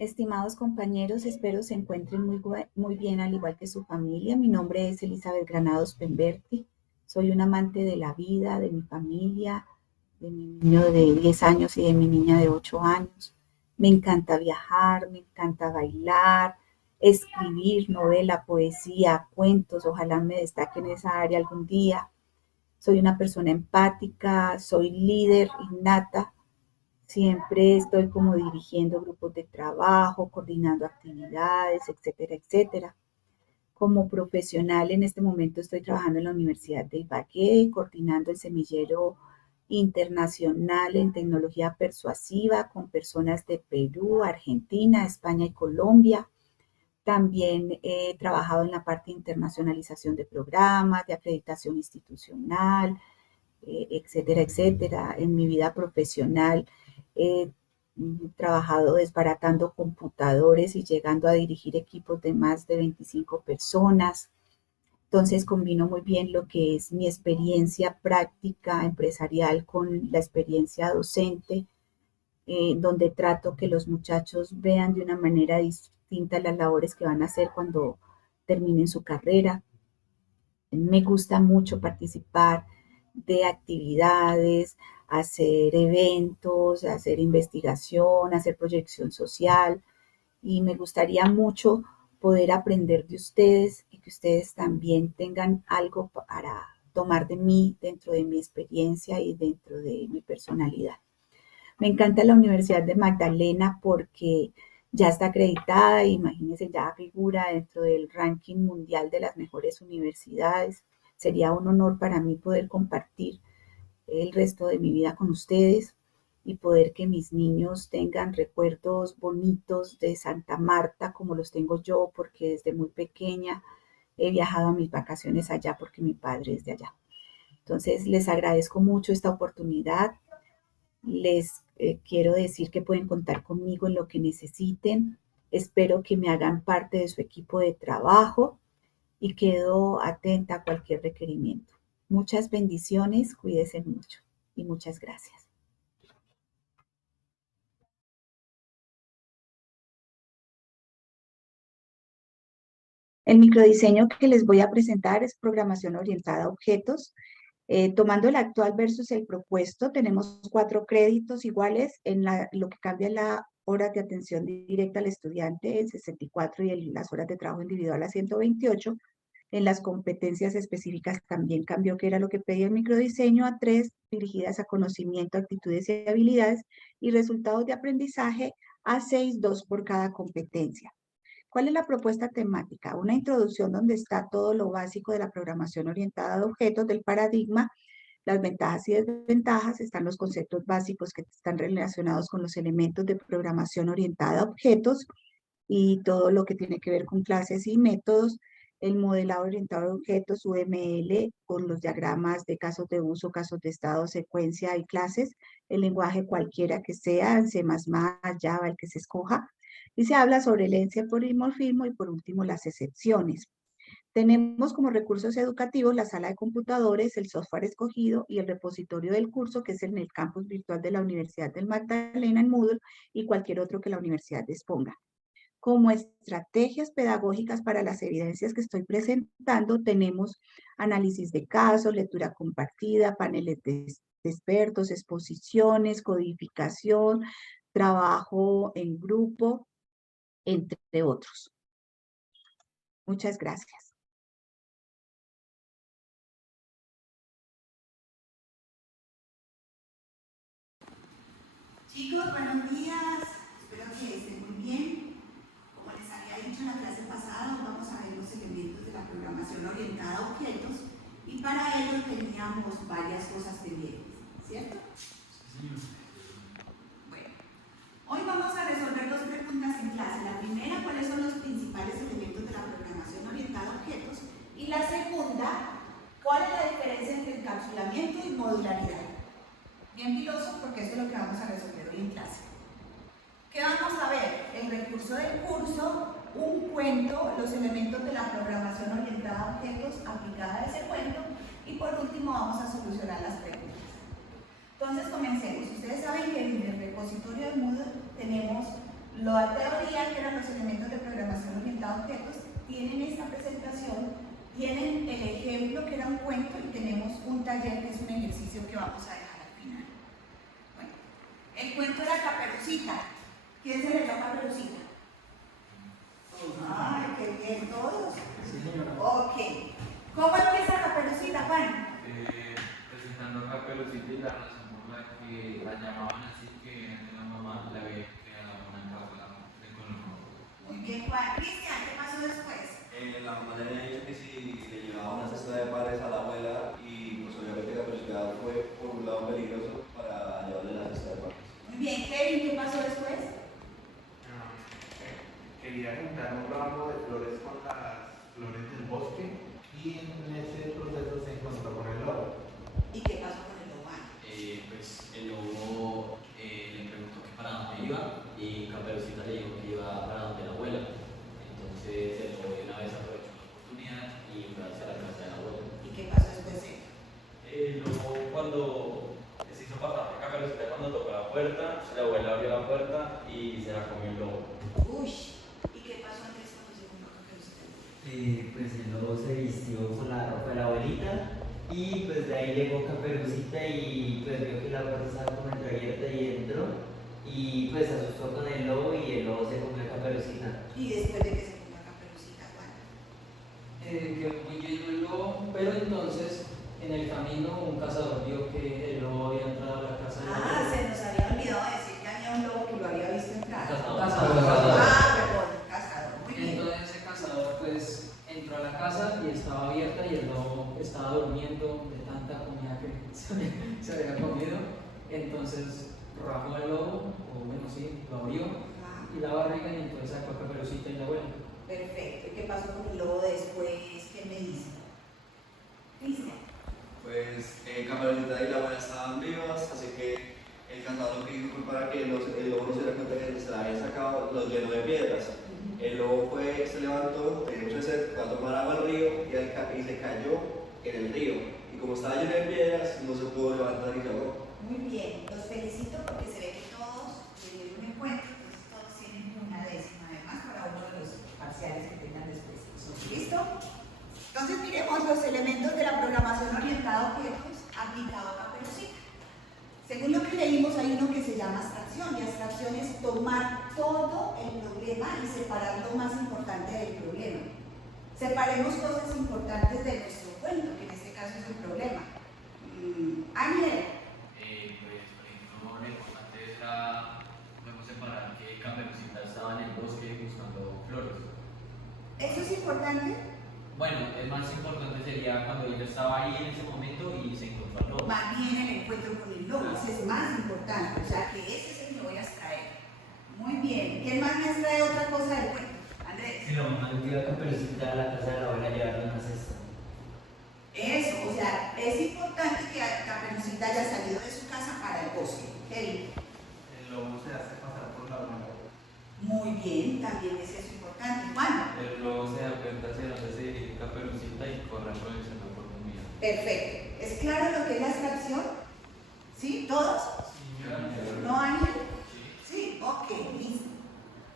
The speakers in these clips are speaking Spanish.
Estimados compañeros, espero se encuentren muy bien al igual que su familia. Mi nombre es Elizabeth Granados Pemberti. Soy un amante de la vida, de mi familia, de mi niño de 10 años y de mi niña de 8 años. Me encanta viajar, me encanta bailar, escribir novela, poesía, cuentos. Ojalá me destaque en esa área algún día. Soy una persona empática, soy líder innata. Siempre estoy como dirigiendo grupos de trabajo, coordinando actividades, etcétera, etcétera. Como profesional en este momento estoy trabajando en la Universidad de Ibagué, coordinando el semillero internacional en tecnología persuasiva con personas de Perú, Argentina, España y Colombia. También he trabajado en la parte de internacionalización de programas, de acreditación institucional, etcétera, etcétera. En mi vida profesional he trabajado desbaratando computadores y llegando a dirigir equipos de más de 25 personas. Entonces combino muy bien lo que es mi experiencia práctica empresarial con la experiencia docente, donde trato que los muchachos vean de una manera distinta las labores que van a hacer cuando terminen su carrera. Me gusta mucho participar de actividades, hacer eventos, hacer investigación, hacer proyección social y me gustaría mucho poder aprender de ustedes y que ustedes también tengan algo para tomar de mí dentro de mi experiencia y dentro de mi personalidad. Me encanta la Universidad de Magdalena porque ya está acreditada, imagínense, ya figura dentro del ranking mundial de las mejores universidades. Sería un honor para mí poder compartir el resto de mi vida con ustedes y poder que mis niños tengan recuerdos bonitos de Santa Marta como los tengo yo, porque desde muy pequeña he viajado a mis vacaciones allá porque mi padre es de allá. Entonces les agradezco mucho esta oportunidad. Les quiero decir que pueden contar conmigo en lo que necesiten. Espero que me hagan parte de su equipo de trabajo y quedo atenta a cualquier requerimiento. Muchas bendiciones, cuídense mucho y muchas gracias. El microdiseño que les voy a presentar es programación orientada a objetos. Tomando el actual versus el propuesto, tenemos 4 créditos iguales. Lo que cambia es la hora de atención directa al estudiante en 64 y las horas de trabajo individual a 128. En las competencias específicas también cambió, que era lo que pedía el microdiseño, a 3 dirigidas a conocimiento, actitudes y habilidades, y resultados de aprendizaje a 6, 2 por cada competencia. ¿Cuál es la propuesta temática? Una introducción donde está todo lo básico de la programación orientada a objetos, del paradigma, las ventajas y desventajas, están los conceptos básicos que están relacionados con los elementos de programación orientada a objetos y todo lo que tiene que ver con clases y métodos, el modelado orientado a objetos, UML, con los diagramas de casos de uso, casos de estado, secuencia y clases, el lenguaje cualquiera que sea, C++, Java, el que se escoja, y se habla sobre el herencia por dimorfismo y por último las excepciones. Tenemos como recursos educativos la sala de computadores, el software escogido y el repositorio del curso, que es en el campus virtual de la Universidad del Magdalena en Moodle y cualquier otro que la universidad disponga. Como estrategias pedagógicas para las evidencias que estoy presentando, tenemos análisis de casos, lectura compartida, paneles de expertos, exposiciones, codificación, trabajo en grupo, entre otros. Muchas gracias. Chicos, buenos días. Espero que estén muy bien. Como les había dicho en la clase pasada, hoy vamos a ver los elementos de la programación orientada a objetos y para ello teníamos varias cosas pendientes, ¿cierto? Bueno, hoy vamos a resolver 2 preguntas en clase. La primera, ¿cuáles son los principales elementos de la programación orientada a objetos? Y la segunda, ¿cuál es la diferencia entre encapsulamiento y modularidad? Bien piloso, porque eso es lo que vamos a resolver hoy en clase. ¿Qué vamos a ver? El recurso del curso, un cuento, los elementos de la programación orientada a objetos aplicada a ese cuento y por último vamos a solucionar las preguntas. Entonces comencemos. Ustedes saben que en el repositorio de Moodle tenemos la teoría objetos, tienen esta presentación, tienen el ejemplo que era un cuento y tenemos un taller que es un ejercicio que vamos a dejar al final. Bueno, el cuento era Caperucita. ¿Quién se leyó Caperucita? Ay, qué bien, todos. Ok. ¿Cómo empieza Caperucita, Juan? Presentando a Caperucita y la razón por la que la llamaban así, que antes la mamá le había creado una cábala de color rojo. Muy bien, Juan. Cristian, ¿qué pasó después? La mamá le había dicho que si le llevaba una cesta de panes a la abuela y pues obviamente Caperucita fue por un lado peligroso para llevarle la cesta de panes. Muy bien, Kevin, ¿qué pasó después? Quería juntar un ramo de flores con las flores del bosque y en ese proceso se encontró con el lobo. ¿Y qué pasó con el lobo? Pues el lobo le preguntó que para dónde iba y Caperucita le dijo que iba para donde la abuela. Entonces el lobo de una vez aprovechó la oportunidad y fue hacia la casa de la abuela. ¿Y qué pasó después? El lobo cuando se hizo pasar por Caperucita, cuando tocó la puerta, la abuela abrió la puerta y se la comió el lobo. Uy, ¿y qué pasó antes cuando se comió Caperucita? Pues el lobo se vistió con la ropa de la abuelita y pues de ahí llegó Caperucita y pues vio que la puerta estaba como entreabierta y entró y pues se asustó con el lobo y el lobo se comió a Caperucita. ¿Y después de que se comió Caperucita, Juan? Quedó muy lleno el lobo, pero entonces en el camino un cazador vio que el lobo había entrado a la casa de la Ah, abuela. se nos había olvidado decir que había un lobo que lo había visto entrar. Cazador. Ah, perdón, cazador. Muy bien. Entonces ese cazador pues entró a la casa y estaba abierta y el lobo estaba durmiendo de tanta comida que se había comido. Entonces rajó el lobo, o bueno sí, lo abrió Ah, y la barriga y entonces sacó a Caperucita y la abuela. perfecto. ¿Y qué pasó con el lobo después? ¿Qué me dice? Cristian. Pues Caperucita y la abuela estaban vivas, así que el cazador lo que hizo fue para que el lobo no se diera cuenta que se la habían sacado, los llenó de piedras. El lobo se levantó, tenía mucha sed, fue a tomar agua al río y se cayó en el río. Y como estaba lleno de piedras, no se pudo levantar y se ahogó. Muy bien, los felicito porque se ve que todos tuvieron un encuentro, entonces todos tienen una décima además para uno de los parciales que tengan después. ¿Listo? Entonces miremos los elementos de la programación orientada a objetos aplicado a Caperucita. Según lo que leímos hay uno que se llama abstracción y abstracción es tomar todo el problema y separar lo más importante del problema. Separemos cosas importantes de nuestro cuento, que en este caso es el problema. Ángel. Pues por ejemplo, lo importante era, podemos separar que Caperucita estaba en el bosque buscando flores. ¿Eso es importante? Bueno, el más importante sería cuando ella estaba ahí en ese momento y se encontró al lobo. Más bien el encuentro con el lobo, ese es más importante, o sea que ese es el que voy a extraer. Muy bien, ¿quién más me extrae otra cosa del cuento? Andrés. Si la mamá metió a Caperucita a la casa de la abuela a llevarle una cesta. Eso, o sea, es importante que Caperucita haya salido de su casa para el bosque. Kevin. El lobo se hace pasar por la abuela. Muy bien, también es eso importante. Juan. El lobo se da cuenta hacia dónde se dirige Caperucita y corre aprovechando la oportunidad. Perfecto. ¿Es claro lo que es la abstracción? ¿Sí? ¿Todos? ¿No, Ángel? Sí, ok, listo.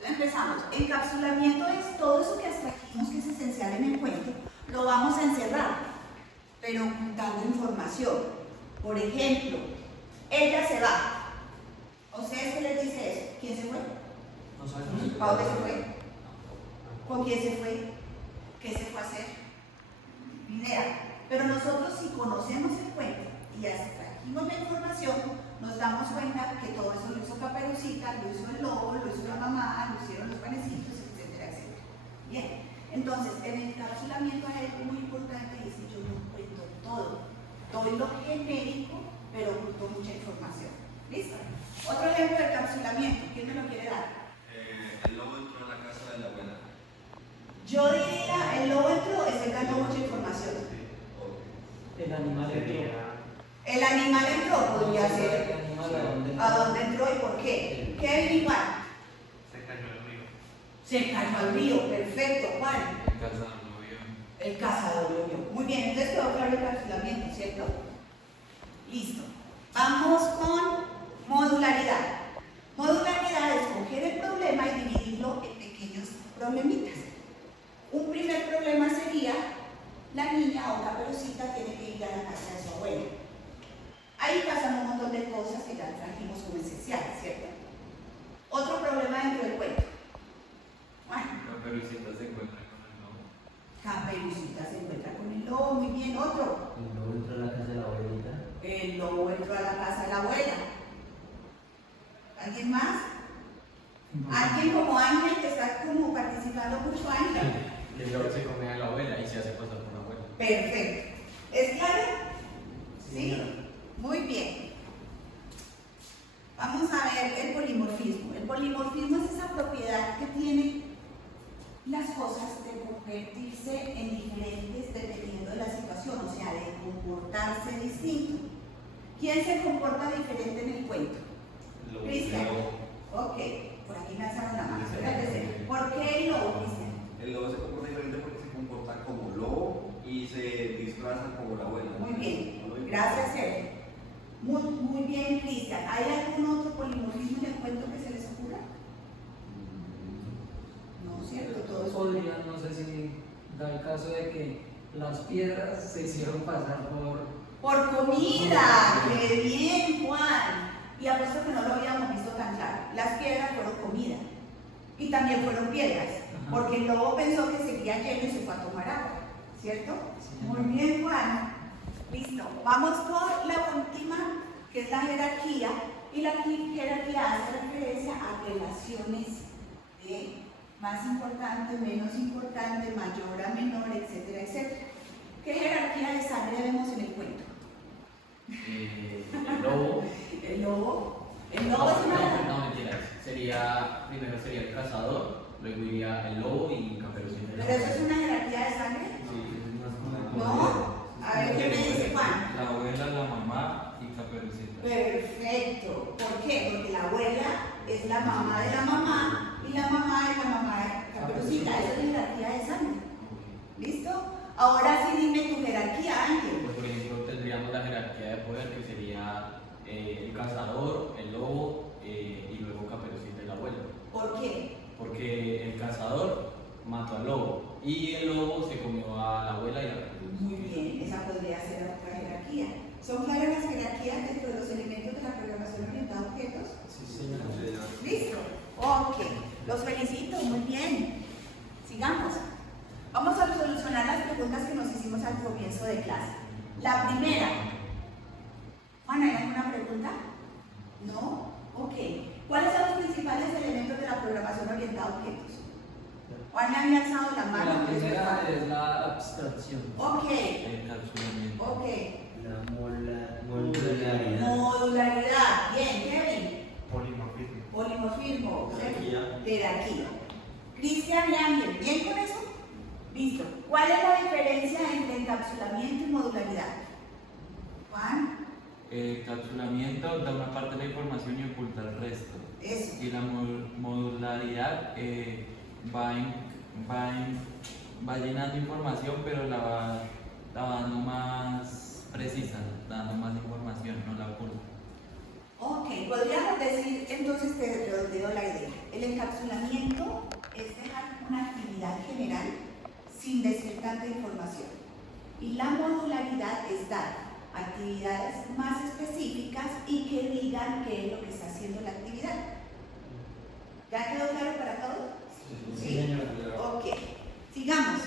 Entonces empezamos. Encapsulamiento es todo eso que abstrajimos que es esencial en el cuento, lo vamos a encerrar, pero ocultando información. Por ejemplo, ella se va. ¿A ustedes qué les dice eso? ¿Quién se fue? No sabemos. ¿Para dónde se fue? ¿Con quién se fue? ¿Qué se fue a hacer? Minera. Pero nosotros si conocemos el cuento y abstrajimos la información, nos damos cuenta que todo eso lo hizo Caperucita, lo hizo el lobo, lo hizo la mamá, lo hicieron los panecitos, etcétera, etcétera. Bien, entonces en el encapsulamiento hay algo muy importante y es que yo no cuento todo. Doy lo genérico, pero oculto mucha información. ¿Listo? Otro ejemplo de encapsulamiento, ¿quién me lo quiere dar? El lobo entró a la casa de la abuela. Yo diría, el lobo entró, ese ganó mucha información. El animal entró. El animal entró, podría ser. El animal a dónde entró. ¿A dónde entró y por qué? ¿Qué igual? Se cayó el río. Se cayó al río, perfecto, Juan. El cazador lo vio. El cazador lo vio. Muy bien, entonces quedó claro el encapsulamiento, ¿cierto? Listo. Vamos con modularidad. Modularidad es coger el problema y dividirlo en pequeños problemitas. Niña o Caperucita tiene que ir a la casa de su abuela. Ahí pasan un montón de cosas que ya trajimos como esenciales, ¿cierto? Otro problema dentro del cuento. Bueno, Caperucita se encuentra con el lobo. Caperucita se encuentra con el lobo, muy bien. Otro. El lobo entró a la casa de la abuelita. El lobo entró a la casa de la abuela. ¿Alguien más? Alguien como Ángel que está como participando por su Ángel. El lobo se come a la abuela y se hace pasar por la abuela. Perfecto. ¿Es claro? ¿Sí? Muy bien. Vamos a ver el polimorfismo. El polimorfismo es esa propiedad que tienen las cosas de convertirse en diferentes dependiendo de la situación, o sea, de comportarse distinto. ¿Quién se comporta diferente en el cuento? Cristian. Ok, por aquí me alzaron la mano. Espérate, ¿por qué el lobo, Cristian? El lobo se comporta diferente porque se comporta como lobo y se disfraza como la abuela. Muy bien, gracias, Sergio. Muy bien, Cristian. ¿Hay algún otro polimorfismo en el cuento que se les ocurra? No, ¿cierto? Todo es Podría, no sé si da el caso de que las piedras se hicieron pasar por comida. ¡Qué bien, Juan! Y apuesto que no lo habíamos visto tan claro. Las piedras fueron comida. Y también fueron piedras. Ajá. Porque el lobo pensó que seguía lleno y se fue a tomar agua. ¿Cierto? Sí. Muy bien, Juan. Listo. Vamos con la última, que es la jerarquía. Y la jerarquía hace referencia a relaciones de más importante, menos importante, mayor a menor, etcétera, etcétera. ¿Qué jerarquía de sangre vemos en el cuento? El lobo. El lobo. El lobo es una... No, mentiras. Primero sería el cazador, luego iría el lobo y Caperucita. ¿Pero eso es una jerarquía de sangre? No. A ver, ¿qué me dice Juan? La abuela, la mamá y Caperucita. Perfecto. ¿Por qué? Porque la abuela es la mamá de la mamá y la mamá es la mamá de Caperucita. Eso es jerarquía de sangre. ¿Listo? Ahora sí dime tu jerarquía, Ángel. Pues, por ejemplo, tendríamos la jerarquía de poder que sería el cazador, el lobo y luego Caperucita y la abuela. ¿Por qué? Porque el cazador mató al lobo y el lobo se comió a la abuela y a Caperucita. Muy bien, esa podría ser otra jerarquía. ¿Son claras las jerarquías dentro de los elementos de la programación orientada a objetos? Sí, señor. ¿Listo? Ok, los felicito, muy bien. Sigamos. Vamos a solucionar las preguntas que nos hicimos al comienzo de clase. La primera. Juan, ¿hay alguna pregunta? ¿No? Ok. ¿Cuáles son los principales elementos de la programación orientada a objetos? Juan me había alzado la mano. La primera es la abstracción. Ok, Encapsulamiento. ok. La modularidad. Modularidad. Bien, Kevin. Polimorfismo. Polimorfismo. Jerarquía. Jerarquía. Cristian y Ángel, ¿bien con eso? Listo. ¿Cuál es la diferencia entre encapsulamiento y modularidad? Juan, Encapsulamiento da una parte de la información y oculta el resto. eso. Y la modularidad va llenando información, pero la va dando más precisa, dando más información, no la oculta. Ok, podríamos decir, entonces te redondeo la idea. El encapsulamiento es dejar una actividad general sin decir tanta información. Y la modularidad es dar actividades más específicas y que digan qué es lo que está haciendo la actividad. ¿Ya quedó claro para todos? Sí. Ok, sigamos.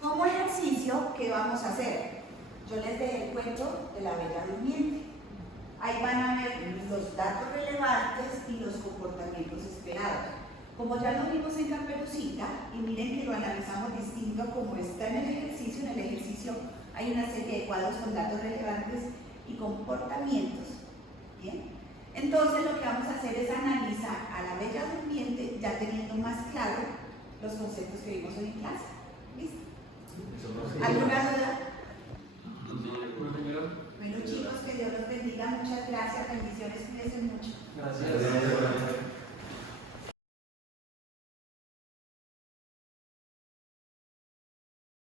Como ejercicio, ¿qué vamos a hacer? Yo les dejé el cuento de la Bella Durmiente. Ahí van a ver los datos relevantes y los comportamientos esperados. Como ya lo vimos en Caperucita, y miren que lo analizamos distinto como está en el ejercicio hay una serie de cuadros con datos relevantes y comportamientos. ¿Bien? Entonces lo que vamos a hacer es analizar a la Bella Durmiente ya teniendo más claro los conceptos que vimos hoy en clase. ¿Listo? ¿Alguna duda?